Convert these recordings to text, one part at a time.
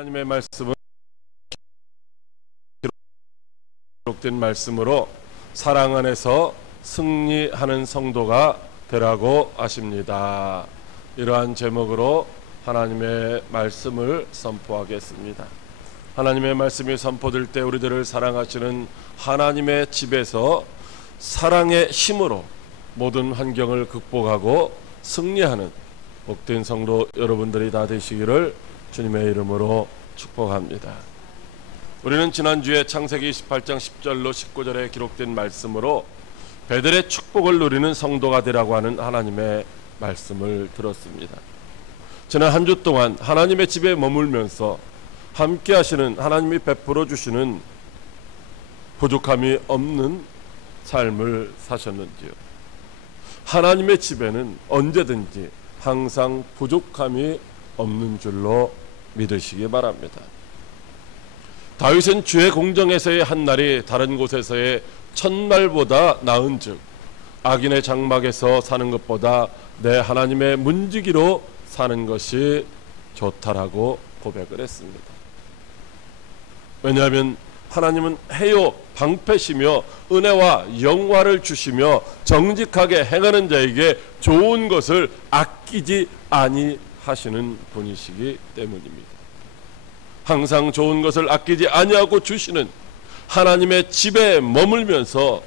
하나님의 말씀은 기록된 말씀으로 사랑 안에서 승리하는 성도가 되라고 하십니다. 이러한 제목으로 하나님의 말씀을 선포하겠습니다. 하나님의 말씀이 선포될 때 우리들을 사랑하시는 하나님의 집에서 사랑의 힘으로 모든 환경을 극복하고 승리하는 복된 성도 여러분들이 다 되시기를 주님의 이름으로 축복합니다. 우리는 지난주에 창세기 28장 10절로 19절에 기록된 말씀으로 베델의 축복을 누리는 성도가 되라고 하는 하나님의 말씀을 들었습니다. 지난 한 주 동안 하나님의 집에 머물면서 함께 하시는 하나님이 베풀어 주시는 부족함이 없는 삶을 사셨는지요? 하나님의 집에는 언제든지 항상 부족함이 없는 줄로 믿으시기 바랍니다. 다윗은 주의 공정에서의 한 날이 다른 곳에서의 첫날보다 나은즉 악인의 장막에서 사는 것보다 내 하나님의 문지기로 사는 것이 좋다라고 고백을 했습니다. 왜냐하면 하나님은 해요 방패시며 은혜와 영화를 주시며 정직하게 행하는 자에게 좋은 것을 아끼지 아니하시는 분이시기 때문입니다. 항상 좋은 것을 아끼지 아니하고 주시는 하나님의 집에 머물면서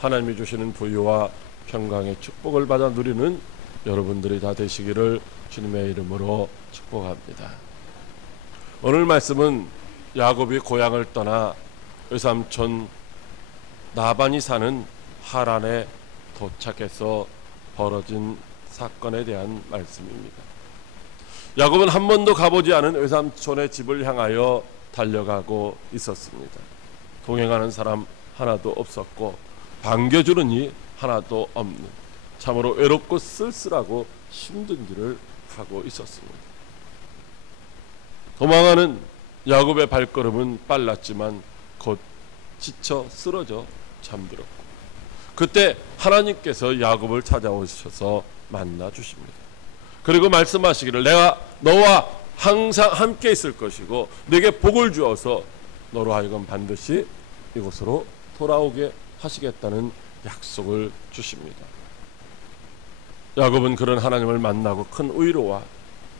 하나님이 주시는 부유와 평강의 축복을 받아 누리는 여러분들이 다 되시기를 주님의 이름으로 축복합니다. 오늘 말씀은 야곱이 고향을 떠나 외삼촌 나반이 사는 하란에 도착해서 벌어진 사건에 대한 말씀입니다. 야곱은 한 번도 가보지 않은 외삼촌의 집을 향하여 달려가고 있었습니다. 동행하는 사람 하나도 없었고 반겨주는 이 하나도 없는 참으로 외롭고 쓸쓸하고 힘든 길을 가고 있었습니다. 도망하는 야곱의 발걸음은 빨랐지만 곧 지쳐 쓰러져 잠들었고 그때 하나님께서 야곱을 찾아오셔서 만나 주십니다. 그리고 말씀하시기를 내가 너와 항상 함께 있을 것이고 내게 복을 주어서 너로 하여금 반드시 이곳으로 돌아오게 하시겠다는 약속을 주십니다. 야곱은 그런 하나님을 만나고 큰 위로와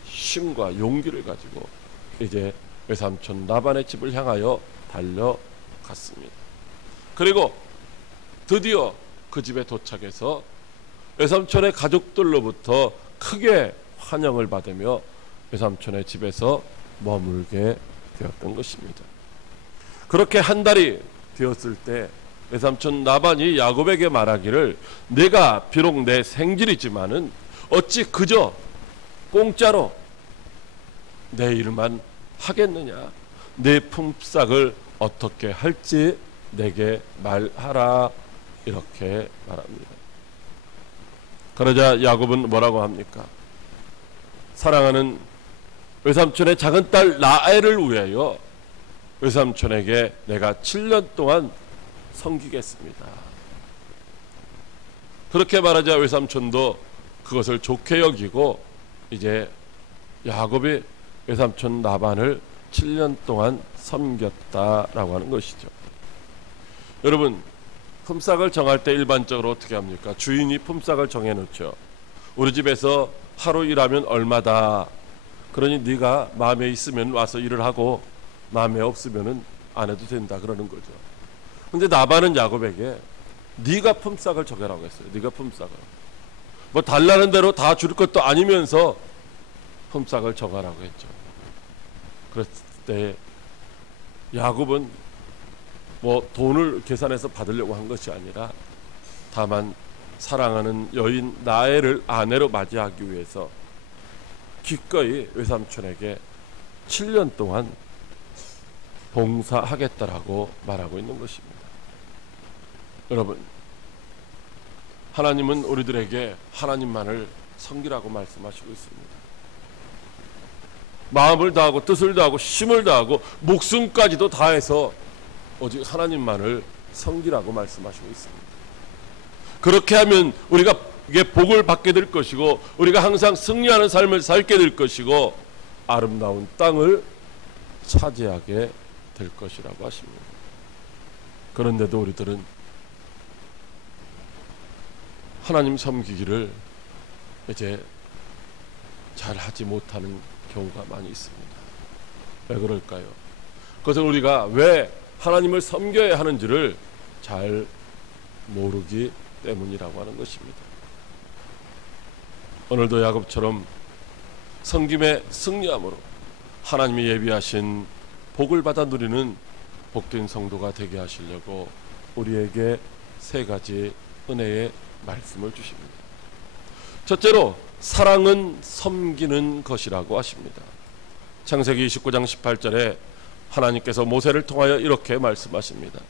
힘과 용기를 가지고 이제 외삼촌 라반의 집을 향하여 달려갔습니다. 그리고 드디어 그 집에 도착해서 외삼촌의 가족들로부터 크게 환영을 받으며 외삼촌의 집에서 머물게 되었던 것입니다. 그렇게 한 달이 되었을 때 외삼촌 라반이 야곱에게 말하기를 내가 비록 내 생질이지만은 어찌 그저 공짜로 내 일만 하겠느냐, 내 품삯을 어떻게 할지 내게 말하라 이렇게 말합니다. 그러자 야곱은 뭐라고 합니까? 사랑하는 외삼촌의 작은 딸 라헬을 위하여 외삼촌에게 내가 7년 동안 섬기겠습니다. 그렇게 말하자 외삼촌도 그것을 좋게 여기고 이제 야곱이 외삼촌 라반을 7년 동안 섬겼다라고 하는 것이죠. 여러분, 품삯을 정할 때 일반적으로 어떻게 합니까? 주인이 품삯을 정해놓죠. 우리 집에서 하루 일하면 얼마다. 그러니 네가 마음에 있으면 와서 일을 하고 마음에 없으면 안 해도 된다 그러는 거죠. 근데 라반은 야곱에게 네가 품삯을 정하라고 했어요. 네가 품삯을. 뭐 달라는 대로 다 줄 것도 아니면서 품삯을 정하라고 했죠. 그랬을 때 야곱은 뭐 돈을 계산해서 받으려고 한 것이 아니라 다만 사랑하는 여인 라헬을 아내로 맞이하기 위해서 기꺼이 외삼촌에게 7년 동안 봉사하겠다라고 말하고 있는 것입니다. 여러분, 하나님은 우리들에게 하나님만을 섬기라고 말씀하시고 있습니다. 마음을 다하고 뜻을 다하고 힘을 다하고 목숨까지도 다해서 오직 하나님만을 섬기라고 말씀하시고 있습니다. 그렇게 하면 우리가 이게 복을 받게 될 것이고 우리가 항상 승리하는 삶을 살게 될 것이고 아름다운 땅을 차지하게 될 것이라고 하십니다. 그런데도 우리들은 하나님 섬기기를 이제 잘 하지 못하는 경우가 많이 있습니다. 왜 그럴까요? 그것은 우리가 왜 하나님을 섬겨야 하는지를 잘 모르기 때문이라고 하는 것입니다. 오늘도 야곱처럼 섬김에 승리함으로 하나님이 예비하신 복을 받아 누리는 복된 성도가 되게 하시려고 우리에게 세 가지 은혜의 말씀을 주십니다. 첫째로 사랑은 섬기는 것이라고 하십니다. 창세기 29장 18절에 하나님께서 모세를 통하여 이렇게 말씀하십니다.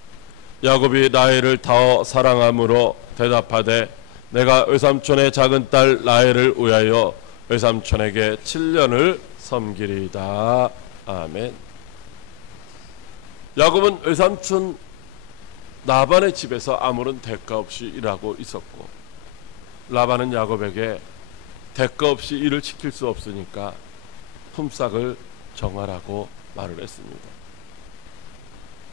야곱이 라헬을 더 사랑함으로 대답하되 내가 외삼촌의 작은 딸 라헬을 위하여 외삼촌에게 7년을 섬기리이다. 아멘. 야곱은 외삼촌 라반의 집에서 아무런 대가 없이 일하고 있었고, 라반은 야곱에게 대가 없이 일을 시킬 수 없으니까 품삯을 정하라고 말을 했습니다.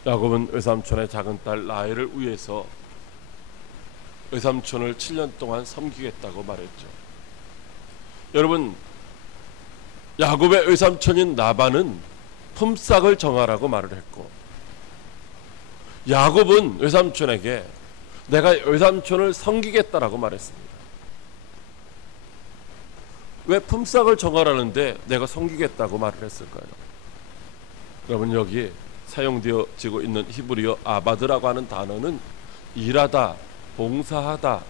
야곱은 외삼촌의 작은 딸 라헬을 위해서 외삼촌을 7년 동안 섬기겠다고 말했죠. 여러분, 야곱의 외삼촌인 라반은 품삯을 정하라고 말을 했고, 야곱은 외삼촌에게 내가 외삼촌을 섬기겠다라고 말했습니다. 왜 품삯을 정하라는데 내가 섬기겠다고 말을 했을까요? 여러분, 여기 사용되어지고 있는 히브리어 아바드라고 하는 단어는 일하다, 봉사하다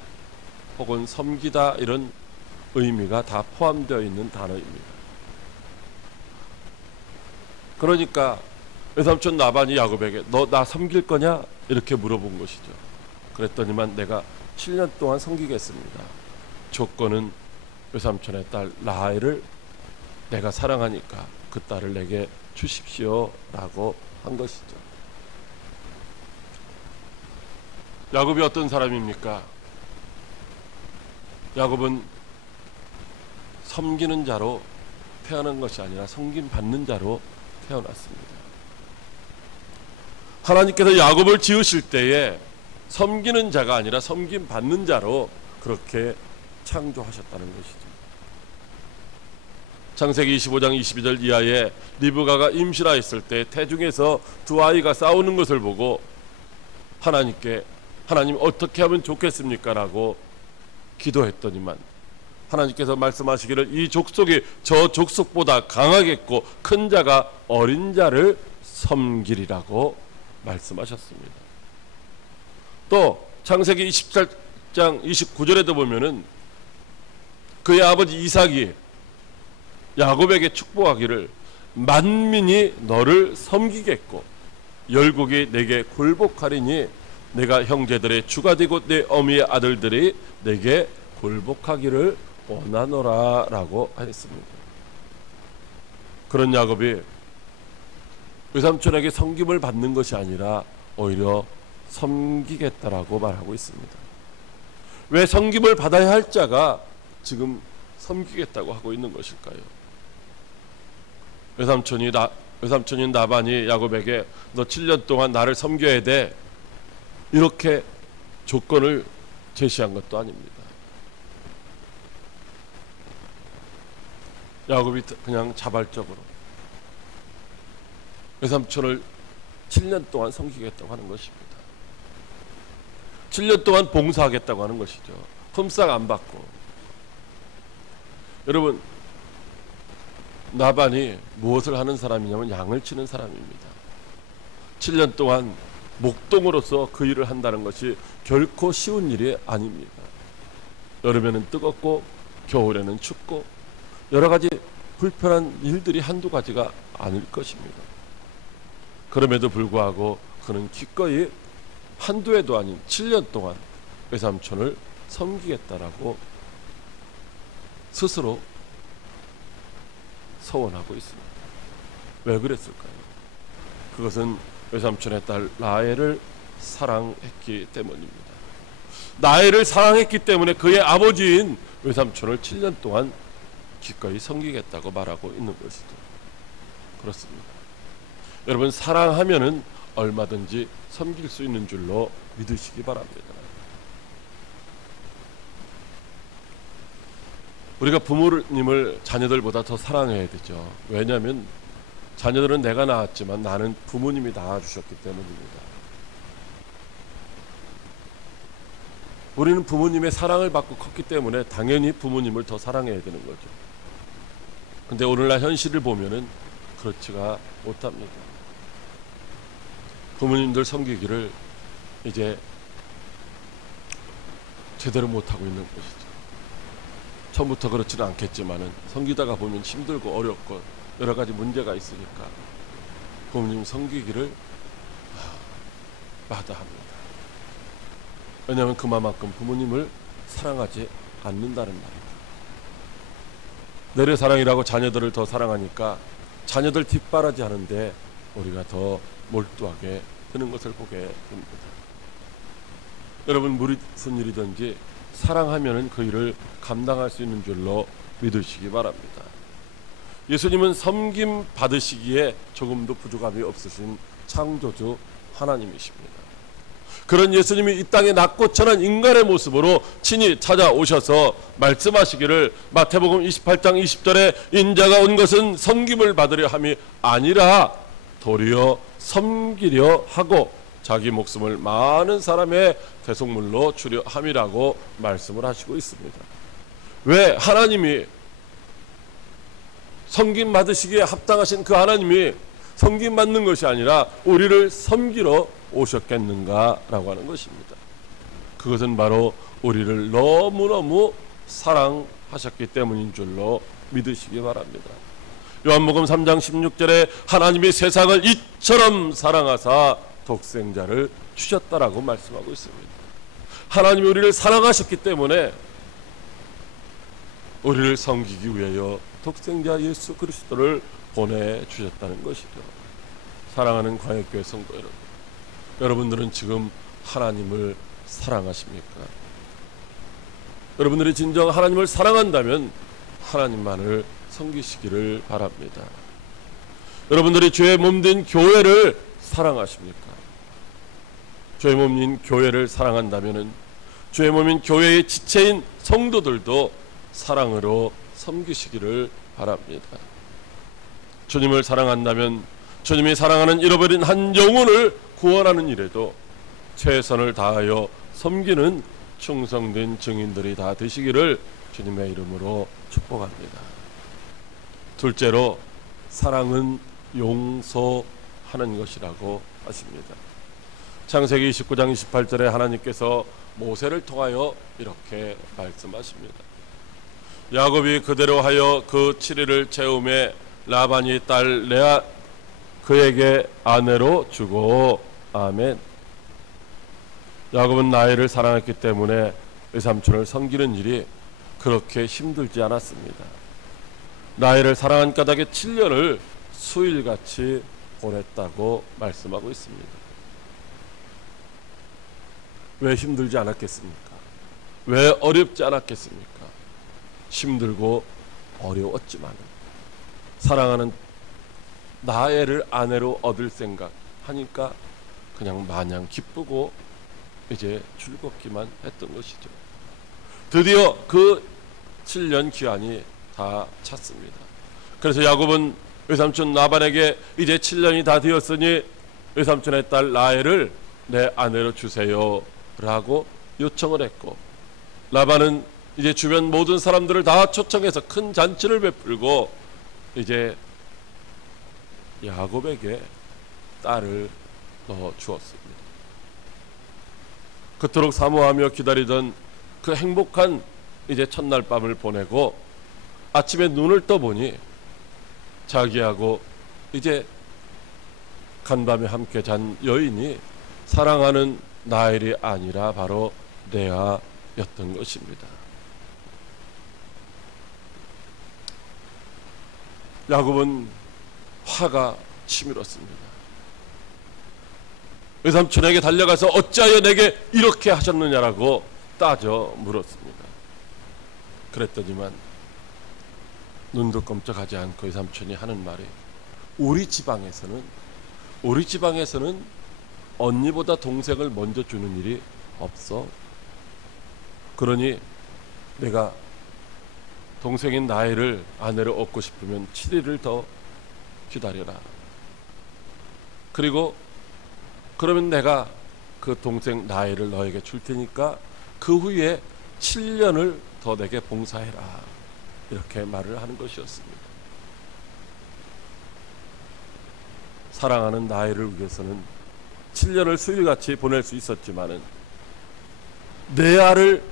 혹은 섬기다 이런 의미가 다 포함되어 있는 단어입니다. 그러니까 외삼촌 라반이 야곱에게 너 나 섬길 거냐? 이렇게 물어본 것이죠. 그랬더니만 내가 7년 동안 섬기겠습니다. 조건은 외삼촌의 딸 라헬을 내가 사랑하니까 그 딸을 내게 주십시오 라고 한 것이죠. 야곱이 어떤 사람입니까? 야곱은 섬기는 자로 태어난 것이 아니라 섬김 받는 자로 태어났습니다. 하나님께서 야곱을 지으실 때에 섬기는 자가 아니라 섬김 받는 자로 그렇게 창조하셨다는 것이죠. 창세기 25장 22절 이하에 리브가가 임신하였을 때 태중에서 두 아이가 싸우는 것을 보고 하나님께 하나님 어떻게 하면 좋겠습니까? 라고 기도했더니만 하나님께서 말씀하시기를 이 족속이 저 족속보다 강하겠고 큰 자가 어린 자를 섬기리라고 말씀하셨습니다. 또 창세기 27장 29절에도 보면은 그의 아버지 이삭이 야곱에게 축복하기를 만민이 너를 섬기겠고 열국이 내게 굴복하리니 내가 형제들의 주가 되고 내 어미의 아들들이 내게 굴복하기를 원하노라 라고 하였습니다. 그런 야곱이 외삼촌에게 섬김을 받는 것이 아니라 오히려 섬기겠다라고 말하고 있습니다. 왜 섬김을 받아야 할 자가 지금 섬기겠다고 하고 있는 것일까요? 외삼촌인 라반이 야곱에게 너 7년 동안 나를 섬겨야 돼 이렇게 조건을 제시한 것도 아닙니다. 야곱이 그냥 자발적으로 외삼촌을 7년 동안 섬기겠다고 하는 것입니다. 7년 동안 봉사하겠다고 하는 것이죠. 품삯 안 받고. 여러분, 라반이 무엇을 하는 사람이냐면 양을 치는 사람입니다. 7년 동안 목동으로서 그 일을 한다는 것이 결코 쉬운 일이 아닙니다. 여름에는 뜨겁고 겨울에는 춥고 여러 가지 불편한 일들이 한두 가지가 아닐 것입니다. 그럼에도 불구하고 그는 기꺼이 한두 해도 아닌 7년 동안 외삼촌을 섬기겠다라고 스스로 서원하고 있습니다. 왜 그랬을까요? 그것은 외삼촌의 딸 라헬을 사랑했기 때문입니다. 라헬을 사랑했기 때문에 그의 아버지인 외삼촌을 7년 동안 기꺼이 섬기겠다고 말하고 있는 것이죠. 그렇습니다. 여러분, 사랑하면은 얼마든지 섬길 수 있는 줄로 믿으시기 바랍니다. 우리가 부모님을 자녀들보다 더 사랑해야 되죠. 왜냐하면 자녀들은 내가 낳았지만 나는 부모님이 낳아주셨기 때문입니다. 우리는 부모님의 사랑을 받고 컸기 때문에 당연히 부모님을 더 사랑해야 되는 거죠. 근데 오늘날 현실을 보면은 그렇지가 못합니다. 부모님들 섬기기를 이제 제대로 못하고 있는 것이죠. 처음부터 그렇지는 않겠지만은 섬기다가 보면 힘들고 어렵고 여러 가지 문제가 있으니까 부모님 섬기기를 마다합니다. 왜냐하면 그만큼 부모님을 사랑하지 않는다는 말입니다. 내래 사랑이라고 자녀들을 더 사랑하니까 자녀들 뒷바라지 하는데 우리가 더 몰두하게 되는 것을 보게 됩니다. 여러분, 무슨 일이든지 사랑하면은 그 일을 감당할 수 있는 줄로 믿으시기 바랍니다. 예수님은 섬김 받으시기에 조금도 부족함이 없으신 창조주 하나님이십니다. 그런 예수님이 이 땅에 낮고 천한 인간의 모습으로 친히 찾아오셔서 말씀하시기를 마태복음 28장 20절에 인자가 온 것은 섬김을 받으려 함이 아니라 도리어 섬기려 하고 자기 목숨을 많은 사람의 대속물로 주려 함이라고 말씀을 하시고 있습니다. 왜 하나님이 섬김 받으시기에 합당하신 그 하나님이 섬김 받는 것이 아니라 우리를 섬기러 오셨겠는가라고 하는 것입니다. 그것은 바로 우리를 너무너무 사랑하셨기 때문인 줄로 믿으시기 바랍니다. 요한복음 3장 16절에 하나님이 세상을 이처럼 사랑하사 독생자를 주셨다라고 말씀하고 있습니다. 하나님이 우리를 사랑하셨기 때문에 우리를 섬기기 위하여 독생자 예수 그리스도를 보내주셨다는 것이죠. 사랑하는 광역교회 성도 여러분, 여러분들은 지금 하나님을 사랑하십니까? 여러분들이 진정 하나님을 사랑한다면 하나님만을 섬기시기를 바랍니다. 여러분들이 주의 몸된 교회를 사랑하십니까? 주의 몸인 교회를 사랑한다면 주의 몸인 교회의 지체인 성도들도 사랑으로 섬기시기를 바랍니다. 주님을 사랑한다면 주님이 사랑하는 잃어버린 한 영혼을 구원하는 일에도 최선을 다하여 섬기는 충성된 증인들이 다 되시기를 주님의 이름으로 축복합니다. 둘째로, 사랑은 용서하는 것이라고 하십니다. 창세기 29장 28절에 하나님께서 모세를 통하여 이렇게 말씀하십니다. 야곱이 그대로 하여 그 7일을 채움에 라반이 딸 레아 그에게 아내로 주고. 아멘. 야곱은 라헬을 사랑했기 때문에 외삼촌을 섬기는 일이 그렇게 힘들지 않았습니다. 라헬을 사랑한 까닭에 7년을 수일같이 보냈다고 말씀하고 있습니다. 왜 힘들지 않았겠습니까? 왜 어렵지 않았겠습니까? 힘들고 어려웠지만 사랑하는 라헬을 아내로 얻을 생각 하니까 그냥 마냥 기쁘고 이제 즐겁기만 했던 것이죠. 드디어 그 7년 기한이 다 찼습니다. 그래서 야곱은 외삼촌 라반에게 이제 7년이 다 되었으니 외삼촌의 딸 라헬을 내 아내로 주세요 라고 요청을 했고, 라반은 이제 주변 모든 사람들을 다 초청해서 큰 잔치를 베풀고 이제 야곱에게 딸을 넣어 주었습니다. 그토록 사모하며 기다리던 그 행복한 이제 첫날 밤을 보내고 아침에 눈을 떠보니 자기하고 이제 간밤에 함께 잔 여인이 사랑하는 라헬이 아니라 바로 레아였던 것입니다. 야곱은 화가 치밀었습니다. 외삼촌에게 달려가서 어찌하여 내게 이렇게 하셨느냐라고 따져 물었습니다. 그랬더니만 눈도 깜짝하지 않고 외삼촌이 하는 말이, 우리 지방에서는 우리 지방에서는 언니보다 동생을 먼저 주는 일이 없어. 그러니 내가 동생인 나이를 아내를 얻고 싶으면 7일을 더 기다려라. 그리고 그러면 내가 그 동생 나이를 너에게 줄 테니까 그 후에 7년을 더 내게 봉사해라. 이렇게 말을 하는 것이었습니다. 사랑하는 나이를 위해서는 7년을 수일같이 보낼 수 있었지만은 내 아를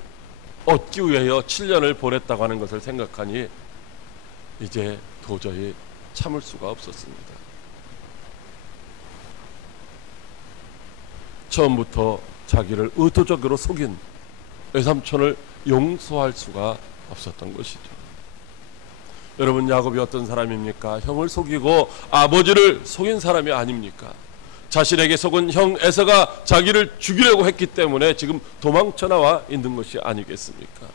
얻기 위하여 7년을 보냈다고 하는 것을 생각하니 이제 도저히 참을 수가 없었습니다. 처음부터 자기를 의도적으로 속인 외삼촌을 용서할 수가 없었던 것이죠. 여러분, 야곱이 어떤 사람입니까? 형을 속이고 아버지를 속인 사람이 아닙니까? 자신에게 속은 형 에서가 자기를 죽이려고 했기 때문에 지금 도망쳐 나와 있는 것이 아니겠습니까?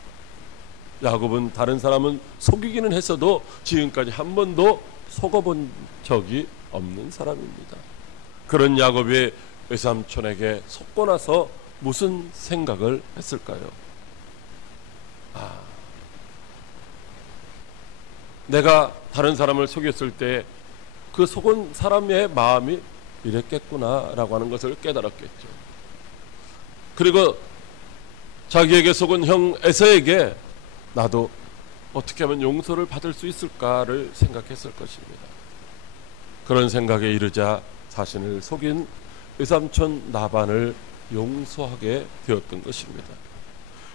야곱은 다른 사람은 속이기는 했어도 지금까지 한 번도 속아본 적이 없는 사람입니다. 그런 야곱이 외삼촌에게 속고 나서 무슨 생각을 했을까요? 내가 다른 사람을 속였을 때 그 속은 사람의 마음이 이랬겠구나라고 하는 것을 깨달았겠죠. 그리고 자기에게 속은 형 에서에게 나도 어떻게 하면 용서를 받을 수 있을까를 생각했을 것입니다. 그런 생각에 이르자 자신을 속인 외삼촌 나반을 용서하게 되었던 것입니다.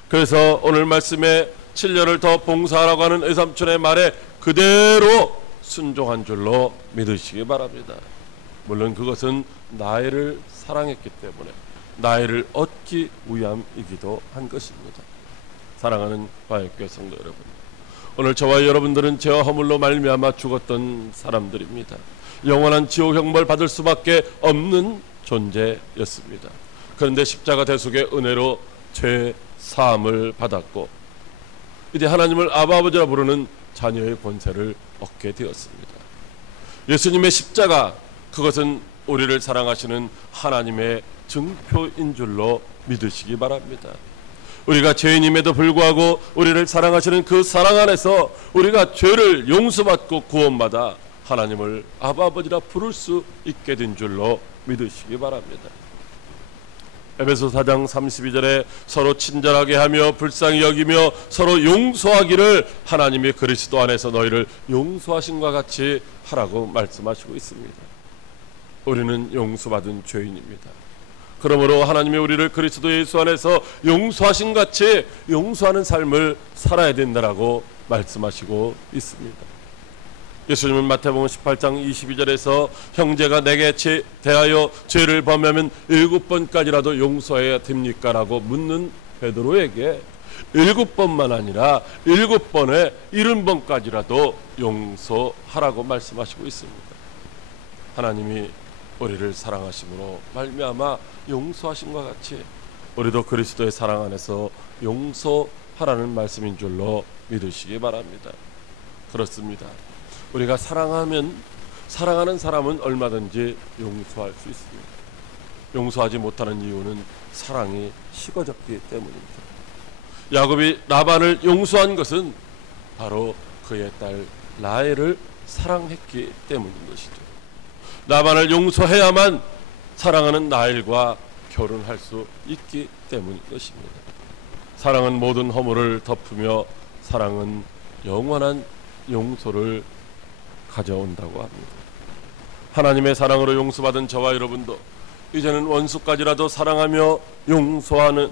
그래서 오늘 말씀에 7년을 더 봉사하라고 하는 외삼촌의 말에 그대로 순종한 줄로 믿으시기 바랍니다. 물론 그것은 나이를 사랑했기 때문에 나이를 얻기 위함이기도 한 것입니다. 사랑하는 화역교회 성도 여러분, 오늘 저와 여러분들은 죄와 허물로 말미암아 죽었던 사람들입니다. 영원한 지옥 형벌 받을 수밖에 없는 존재였습니다. 그런데 십자가 대속의 은혜로 죄 사함을 받았고 이제 하나님을 아버지라 부르는 자녀의 권세를 얻게 되었습니다. 예수님의 십자가, 그것은 우리를 사랑하시는 하나님의 증표인 줄로 믿으시기 바랍니다. 우리가 죄인임에도 불구하고 우리를 사랑하시는 그 사랑 안에서 우리가 죄를 용서받고 구원받아 하나님을 아버지라 부를 수 있게 된 줄로 믿으시기 바랍니다. 에베소 4장 32절에 서로 친절하게 하며 불쌍히 여기며 서로 용서하기를 하나님이 그리스도 안에서 너희를 용서하신과 같이 하라고 말씀하시고 있습니다. 우리는 용서받은 죄인입니다. 그러므로 하나님이 우리를 그리스도 예수 안에서 용서하신 같이 용서하는 삶을 살아야 된다라고 말씀하시고 있습니다. 예수님은 마태복음 18장 22절에서 형제가 내게 대하여 죄를 범하면 7번까지라도 용서해야 됩니까? 라고 묻는 베드로에게 7번만 아니라 7번에 70번까지라도 용서하라고 말씀하시고 있습니다. 하나님이 우리를 사랑하심으로 말미암아 용서하심과 같이 우리도 그리스도의 사랑 안에서 용서하라는 말씀인 줄로 믿으시기 바랍니다. 그렇습니다. 우리가 사랑하면 사랑하는 사람은 얼마든지 용서할 수 있습니다. 용서하지 못하는 이유는 사랑이 식어졌기 때문입니다. 야곱이 라반을 용서한 것은 바로 그의 딸 라헬을 사랑했기 때문인 것이죠. 라반을 용서해야만 사랑하는 라헬과 결혼할 수 있기 때문인 것입니다. 사랑은 모든 허물을 덮으며 사랑은 영원한 용서를 가져온다고 합니다. 하나님의 사랑으로 용서받은 저와 여러분도 이제는 원수까지라도 사랑하며 용서하는,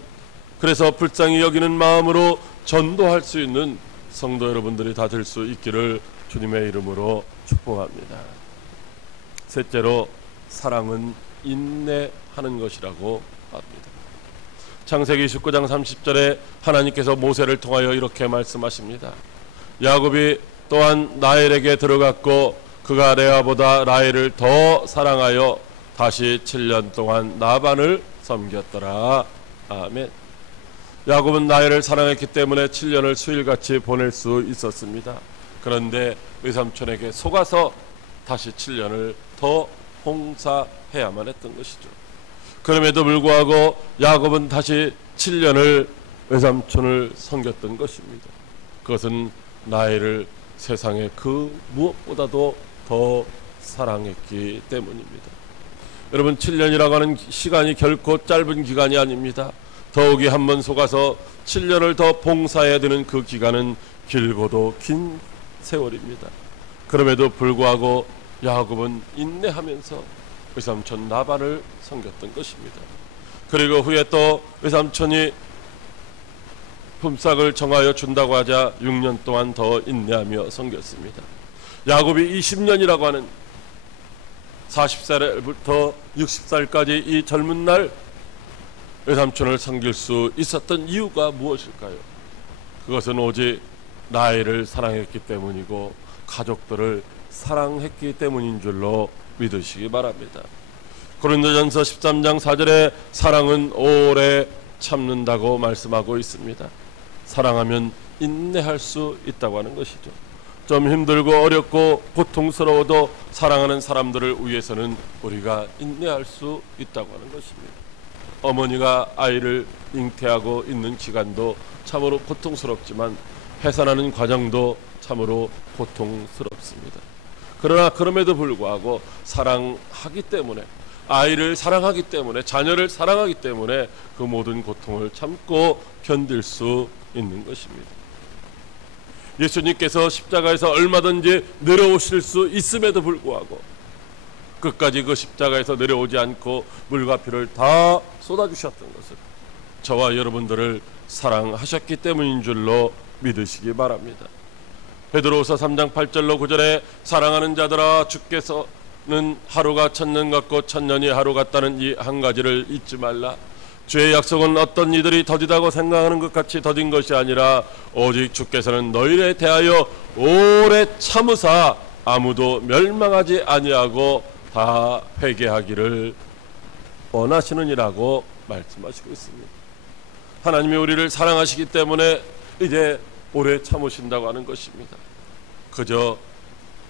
그래서 불쌍히 여기는 마음으로 전도할 수 있는 성도 여러분들이 다 될 수 있기를 주님의 이름으로 축복합니다. 셋째로, 사랑은 인내하는 것이라고 합니다. 창세기 19장 30절에 하나님께서 모세를 통하여 이렇게 말씀하십니다. 야곱이 또한 라헬에게 들어갔고 그가 레아보다 라헬을 더 사랑하여 다시 7년 동안 라반을 섬겼더라. 아멘. 야곱은 라헬을 사랑했기 때문에 7년을 수일같이 보낼 수 있었습니다. 그런데 외삼촌에게 속아서 다시 7년을 더 봉사해야만 했던 것이죠. 그럼에도 불구하고 야곱은 다시 7년을 외삼촌을 섬겼던 것입니다. 그것은 나이를 세상의 그 무엇보다도 더 사랑했기 때문입니다. 여러분, 7년이라고 하는 시간이 결코 짧은 기간이 아닙니다. 더욱이 한번 속아서 7년을 더 봉사해야 되는 그 기간은 길고도 긴 세월입니다. 그럼에도 불구하고 야곱은 인내하면서 외삼촌 라반을 섬겼던 것입니다. 그리고 후에 또 외삼촌이 품삯을 정하여 준다고 하자 6년 동안 더 인내하며 섬겼습니다. 야곱이 20년이라고 하는 40살부터 60살까지 이 젊은 날 외삼촌을 섬길 수 있었던 이유가 무엇일까요? 그것은 오직 나이를 사랑했기 때문이고 가족들을 사랑했기 때문인 줄로 믿으시기 바랍니다. 고린도전서 13장 4절에 사랑은 오래 참는다고 말씀하고 있습니다. 사랑하면 인내할 수 있다고 하는 것이죠. 좀 힘들고 어렵고 고통스러워도 사랑하는 사람들을 위해서는 우리가 인내할 수 있다고 하는 것입니다. 어머니가 아이를 잉태하고 있는 기간도 참으로 고통스럽지만 해산하는 과정도 참으로 고통스럽습니다. 그러나 그럼에도 불구하고 사랑하기 때문에, 아이를 사랑하기 때문에, 자녀를 사랑하기 때문에 그 모든 고통을 참고 견딜 수 있는 것입니다. 예수님께서 십자가에서 얼마든지 내려오실 수 있음에도 불구하고 끝까지 그 십자가에서 내려오지 않고 물과 피를 다 쏟아주셨던 것을 저와 여러분들을 사랑하셨기 때문인 줄로 믿으시기 바랍니다. 베드로후서 3장 8절로 9절에 사랑하는 자들아, 주께서는 하루가 천년 같고 천년이 하루 같다는 이 한 가지를 잊지 말라. 주의 약속은 어떤 이들이 더디다고 생각하는 것 같이 더딘 것이 아니라 오직 주께서는 너희에 대하여 오래 참으사 아무도 멸망하지 아니하고 다 회개하기를 원하시느니라고 말씀하시고 있습니다. 하나님이 우리를 사랑하시기 때문에 이제 오래 참으신다고 하는 것입니다. 그저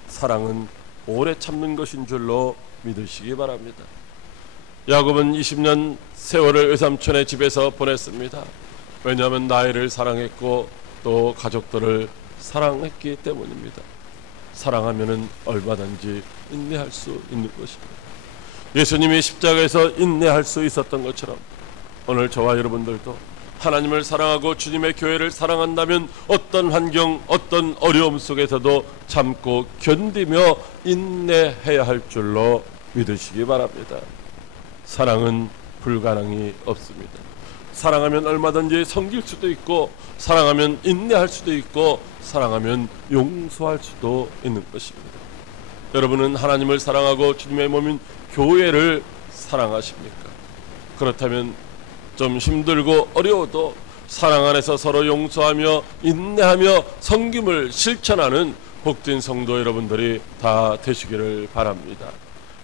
사랑은 오래 참는 것인 줄로 믿으시기 바랍니다. 야곱은 20년 세월을 외삼촌의 집에서 보냈습니다. 왜냐하면 나이를 사랑했고 또 가족들을 사랑했기 때문입니다. 사랑하면은 얼마든지 인내할 수 있는 것입니다. 예수님이 십자가에서 인내할 수 있었던 것처럼 오늘 저와 여러분들도 하나님을 사랑하고 주님의 교회를 사랑한다면 어떤 환경, 어떤 어려움 속에서도 참고 견디며 인내해야 할 줄로 믿으시기 바랍니다. 사랑은 불가능이 없습니다. 사랑하면 얼마든지 섬길 수도 있고, 사랑하면 인내할 수도 있고, 사랑하면 용서할 수도 있는 것입니다. 여러분은 하나님을 사랑하고 주님의 몸인 교회를 사랑하십니까? 그렇다면 좀 힘들고 어려워도 사랑 안에서 서로 용서하며 인내하며 섬김을 실천하는 복된 성도 여러분들이 다 되시기를 바랍니다.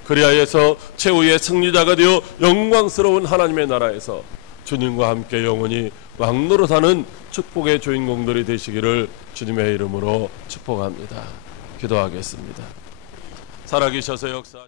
그리하여서 최후의 승리자가 되어 영광스러운 하나님의 나라에서 주님과 함께 영원히 왕노릇하는 축복의 주인공들이 되시기를 주님의 이름으로 축복합니다. 기도하겠습니다. 살아계셔서 역사